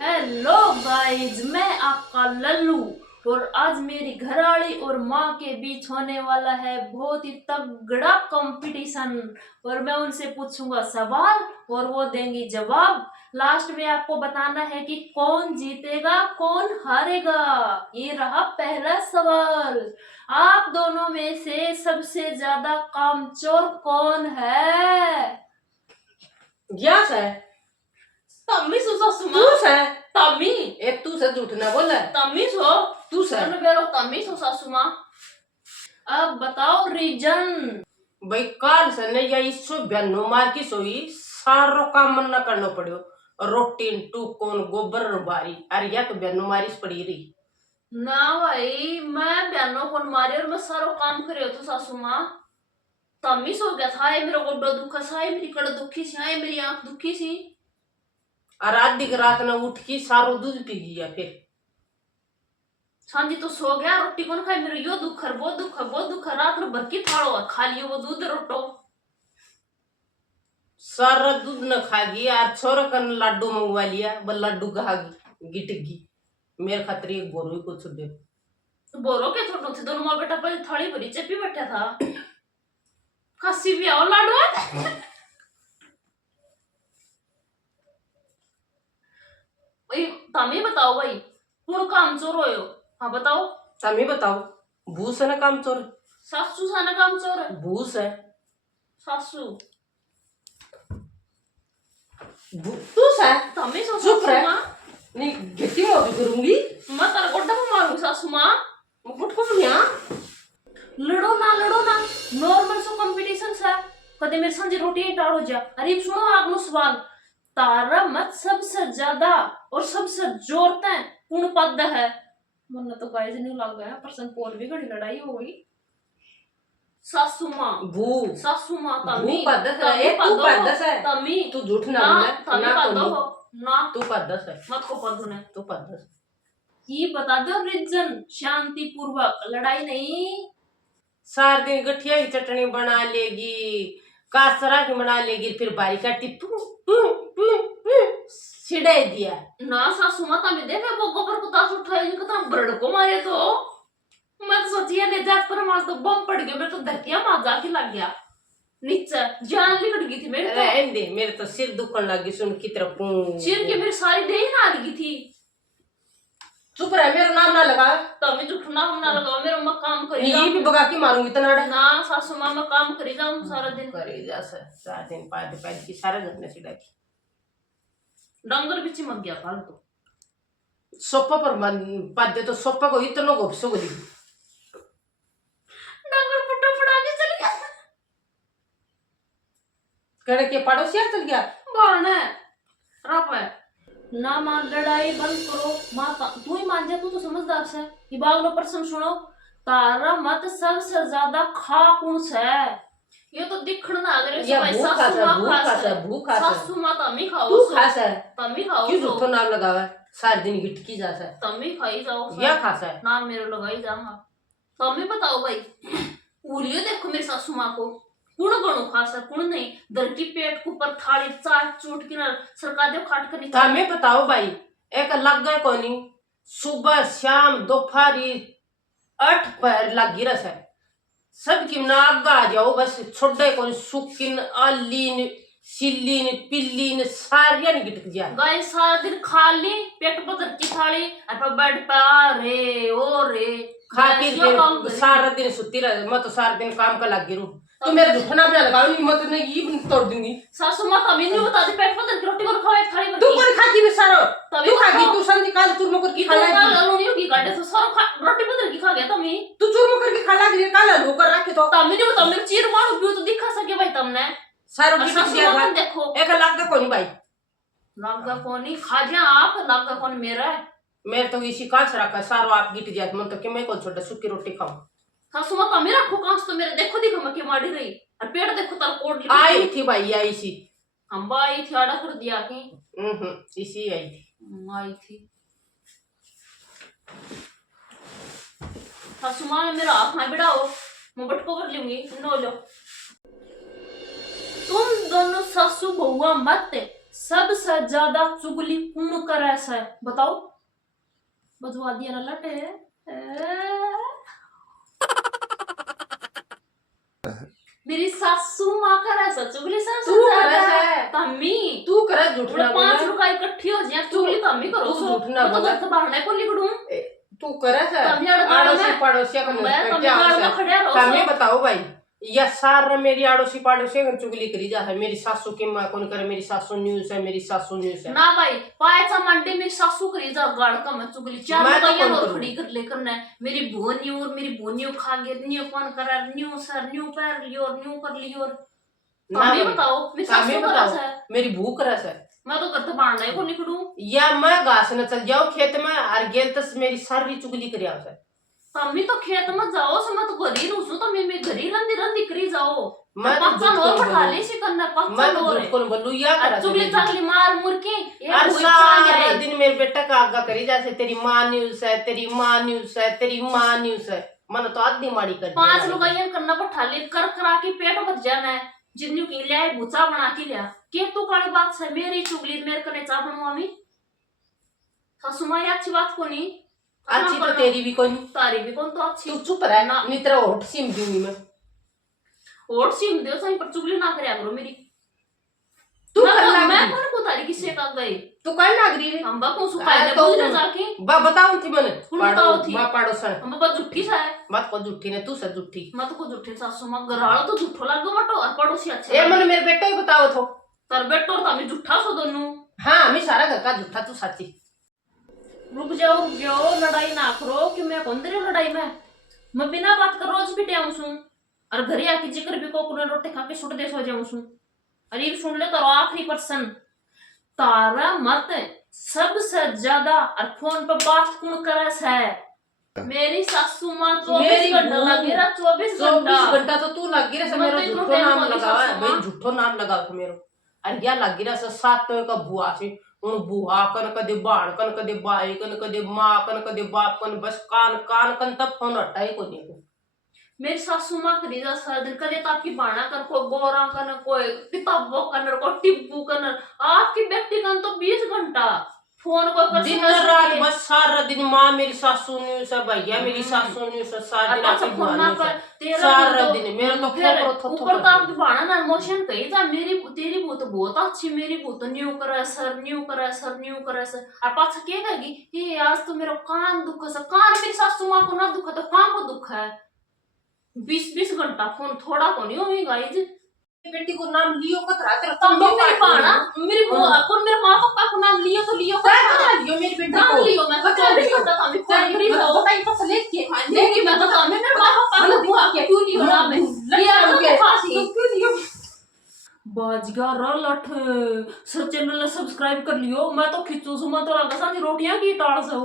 Hello guys, मैं आपका लल्लू। और आज मेरी घरवाली और माँ के बीच होने वाला है बहुत ही तगड़ा कंपटीशन। और मैं उनसे पूछूंगा सवाल और वो देंगी जवाब। लास्ट में आपको बताना है कि कौन जीतेगा कौन हारेगा। ये रहा पहला सवाल। आप दोनों में से सबसे ज्यादा कामचोर कौन है? यस है। तम्मी सुसुमा तू है। तम्मी एक तू से झूठ ना बोला। तमीज हो। तू से बेरो तमीज हो सासुमा। अब बताओ रीजन। भाई काल से ने या 192 मार की सोई सारो काम मन ना करना पड़ो। रोटी टू कौन गोबर बारी अरे या तो 92 मारिस पड़ी रही ना भाई, मैं बयानों को मारी और मैं सारो काम करे हो तो सासुमा। तमीज हो गया था। ये मेरा गोड्डा दुखा सा, ये मेरी कड़ दुखी सी, ये मेरी आंख दुखी सी। और आधी रात ने उठ की सारो दूध पी गया। फिर सांझी तो सो गया, रोटी कौन खाई, मेरे यो दुख है वो दुख है वो दुख है। रात में भर की थाड़ो खा लियो वो दूध रोटो। सारा दूध न खा गया और छोरा कन लड्डू मंगवा लिया। बल लड्डू कहा गिटगी मेरे खातिर एक बोरो को छुड़े। तो बोरो के छोटो थे दोनों माँ बेटा पर थाली भरी चप्पी बैठा था। खस्सी भी आओ लाडू। भाई तमी बताओ भाई, कौन काम चोर हो? हाँ बताओ। तमी बताओ। भूस है ना काम चोर। सासू साना काम चोर है। भूस है। सासू तू है। तमी सो चुप सासू रह। माँ। नहीं गति मौज करूंगी। मैं तारा गोड्डा को मारूंगी सासू माँ। मुकुट को यहाँ लड़ो ना नॉर्मल सो कंपटीशन है। कदे मेरे संजी रोटी ही टाड़ो जा। अरे सुनो अगलो सवाल। तारा मत सबसे ज्यादा और सबसे जोरते कौन पद है? मन तो गाइस नहीं लग गया परसन पोल भी घड़ी लड़ाई हो गई। सासू माँ भू सासू माँ भू तमी पदस है। ये तू पदस है। तमी तू झूठ ना ना बोले तमी ना पदो तो हो ना। तू पदस है। मत को पदो ने तू पदस ये बता दो रीजन। शांति पूर्वक लड़ाई नहीं। सार दिन गठिया की चटनी बना लेगी कासरा की बना लेगी फिर बारी काटी छिड़ाई दिया ना सासू माँ तमी देखे वो गोबर को तास उठाई कितना बरड़ को मारे तो मैं तो सोची है ले जात पर मार तो बम पड़ गया। मेरे तो धरतिया मार जाके लग गया नीचे जान निकल गई थी मेरे तो। मेरे तो सिर दुखन लगी सुन की तरफ सिर के मेरी सारी देह ना लगी थी। चुप रह मेरा नाम ना लगा। तभी जुटना हम ना लगाओ मेरा मैं काम करी ये भी बगा के मारूंगी तना ना सासू माँ मैं काम करी जाऊं सारा दिन। करे जा सारा दिन पाद पाद की सारा घर ने सिड़ा की डंगर भी चिमक गया कल तो। सोफा पर पादे तो सोफा को इतना घोपसो गली डंगर पुट्टा फड़ा के चल गया। करे के पड़ोसिया चल गया बारने रप है ना। मां लड़ाई बंद करो। मां तू ही मान जा, तू तो समझदार से। ये बागलो प्रश्न सुनो। तारा मत सबसे ज्यादा खा कौन से? ये तो दिखण ना अगर या सासू मां भूखा सा भूखा सा सासू मां तमी खाओ तू खासा है तमी खाओ क्यों झूठो नाम लगावा सारा दिन गिटकी जासा है तमी खाई जाओ या खासा है नाम मेरे लगाई जाऊंगा। तमी बताओ भाई। उलियो देखो मेरी सासू मां को कुण गणो खासा कुण नहीं। दर की पेट के ऊपर थाली चाट चूट के सरका दे खाट कर ता मैं बताओ भाई एक लग गए कोनी सुबह शाम दोपहरी 8 पर लगी रस है सबकी नागा आ जाओ बस छोड़े कोनी सुकिन आलीन सिल्लीन पिल्लीन सारिया ने गिटक जा गाय सारा दिन खा ली पेट पर दर की थाली और बेड पे आ रे ओ रे खा के सारा दिन सुती रह मैं तो सारा दिन काम का लगी रहूं तो मेरे झूठना भी लगाओ नहीं मत नहीं ये तोड़ दूंगी। सासू मां तभी नहीं बता दे पेट पर दर की रोटी को खाए थाली में तू कौन खाती है सारा तभी तू खागी तू संधि काल चूरमा करके खा ना लागी ललो नहीं होगी गाड़े तो सारा रोटी पर दर की खा गया तमी। तू चूरमा करके खा लागी काल लो कर रखे तो तमी नहीं बता मेरे चीर मारो भी तो दिखा सके भाई तुमने सारा की दिया मां देखो एक लाग का कोनी भाई लागा कोनी खा जा आप लागा कोनी मेरा मेरे तो इसी काल से रखा सारो आप गिट जात मन तो कि मैं कौन छोटा सूखी रोटी खाऊं सासू मां तमी रखो कांस तो मेरे देखो दिखो मैं के मारी रही और पेट देखो तार कोड आई थी भाई आई सी हम आई थी आड़ा कर दिया के इसी आई थी आई थी। सासू मां मेरा हाथ में बिड़ाओ मैं बटको कर लूंगी नो लो। तुम दोनों सासू बहुआ मत सबसे ज्यादा चुगली कौन करे से बताओ। बजवा दिया ना लटे। मेरी सासू माँ करे से चुगली से तू करे से तम्मी तू करे झूठ ना 5 बोले रुपए इकट्ठी हो जाए चुगली तम्मी करो तू सो झूठ ना मैं तो बोले। घर बाहर को लिखूं तू करे से तम्मी अड़गाड़ आड़ोसी में पड़ोसी का मैं तम्मी क्या गाड़ है में खड़े रहो तमें सो। बताओ भाई या सार मेरी आड़ोसी पड़ोसी का चुगली करी जा है मेरी सासू की मां कौन करे मेरी सासू न्यूज़ है मेरी सासू न्यूज़ है ना भाई पायचा मंडी में सासू करी जा गाड़ का मैं चुगली चार मैं तो रुपया कौन और करूं? खड़ी कर लेकर ना मेरी भोनी और मेरी भोनियो खा गए न्यू कौन करा न्यू सर न्यू पैर लियो न्यू कर लियो ना तम्मी भाई, बताओ मेरी तमें सासू बताओ करा से मेरी भूख रस है मैं तो घर तो बाढ़ नहीं को निकलूं या मैं घास न चल जाऊं खेत में और गेल तस मेरी सारी चुगली करिया से तम्मी तो खेत में जाओ सो मैं तो घर ही रहूं तम्मी मैं घर ही रंदी रंदी करी जाओ मैं तो पक्का झूठ नो कौन बैठा बोलूं? ले सी करना मैं पक्का तो नो झूठ कौन बोलूं या करा चुगली से चगली मार मुर्की ये और कोई सारा है दिन मेरे बेटा का आगा करी जैसे तेरी माँ न्यूज़ है तेरी माँ न्यूज़ है तेरी माँ न्यूज़ है मन तो आधी माड़ी कर दिया 5 भाई। रुपया करना बैठा ले कर करा के पेट भर जाना है जितनी की लिया है भूचा बना के लिया के तू काली बात से मेरी चुगली मेरे कने चा बनवा मी सासू माँ ये अच्छी बात को नहीं अच्छी तो तेरी भी कोई नहीं तारी भी कौन तो अच्छी तू चुप रह ना। नहीं तेरा होठ सिम दूंगी मैं और सीम दे सही पर चुगली ना करे करो मेरी तू मैं कर तो- लग मैं रही कौन को तारी किससे का गई तू कर लग रही रे हम बा को आ, सुखाए तो- बोल जाके बताऊं थी मैंने कौन बताओ थी? माँ पड़ोसन हम बा झूठी सा है बात को झूठी ने तू से झूठी मैं तो को झूठे सासू माँ गराड़ो तो झूठो लागो मटो और पड़ोसी अच्छा ए मन मेरे बेटा ही बताओ तो तर बेटो तो हमें झूठा सो दोनों हाँ हमें सारा घर का झूठा तू सच्ची रुक जाओ लड़ाई ना करो कि मैं कौन तेरी लड़ाई में मैं बिना बात कर रोज पिटे आऊं सू और घरे आके जिक्र भी को कुने रोटी खा के सुट दे सो जाऊं सू अरे ये सुन ले तो आखिरी पर्सन तारा मत सबसे ज्यादा और फोन पे बात कौन करे है मेरी सासू माँ 24 मेरी घंटा बहू। लगे रहा 24 24 घंटा घंटा तो तू लग गिरा मैं मेरा तो इतना झूठो टाइम नाम वाली लगावा है सासू भाई माँ। झूठो नाम लगाओ तो मेरो अरे या लग गिरा से सात तो का बुआ से उन बुआ कन कदे बाण कन कदे बाई कन कदे माँ कन कदे बाप कन बस कान कान कन तब फोन हटाई को नहीं मेरी सासू माँ करी जा सारा दिन कदे तो आपकी बाणा कर को गोरा कर कोई किताबों कर को टिब्बू कर आपकी व्यक्ति कन तो 20 घंटा फोन को कर दिन सुना रात सुना बस सारा दिन माँ मेरी सासू ने सब भैया मेरी सासू ने सब सारा दिन अच्छा आपकी फोन बुआ ना ने कर सब तेरा सारा तो- दिन मेरा तो फिर खोपड़ो थो ऊपर तो आपकी बाणा ना इमोशन कही जा मेरी तेरी वो तो बहुत अच्छी मेरी वो तो न्यू करा सर न्यू करा सर न्यू करा सर और पाछा क्या कहेगी कि आज तो मेरा कान दुख है कान मेरी सासू माँ को ना दुखा तो कान को दुख है 20 घंटा फोन थोड़ा को नहीं होगी गाइज बेटी को नाम लियो कत रात रात तब भी मेरी बाणा मेरी बुआ को मेरे माँ पापा को नाम लियो तो लियो लियो मेरी बेटी नाम को लियो मैं तो 24 घंटा काम ही फोन करी जाओ लेकिन मैं तो काम है मेरे माँ पापा को बुआ के क्यों लियो नाम है लिया तो फांसी क्यों लियो बाजगा लठ सर चैनल ने सब्सक्राइब कर लियो मैं तो खिचू सुमा तो लगा सा रोटियां की ताड़ से